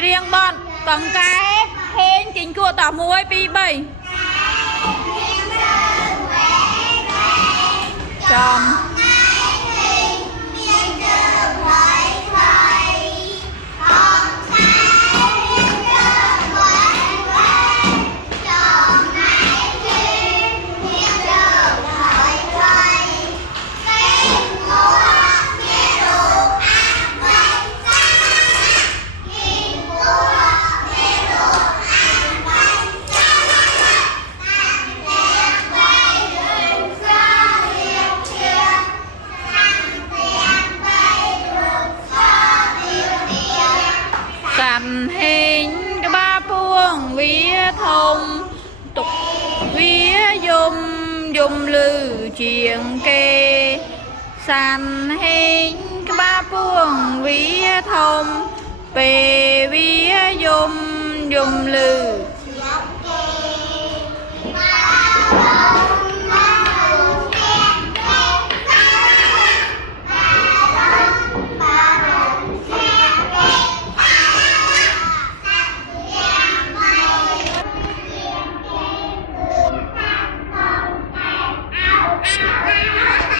riêng bọn còn cái hên chính của tỏ muối pi 7 chồng sành hình cái ba buông vía thông tục vía dùng lư chuyện kê sành hình cái ba buông vía thông về vía dùng lư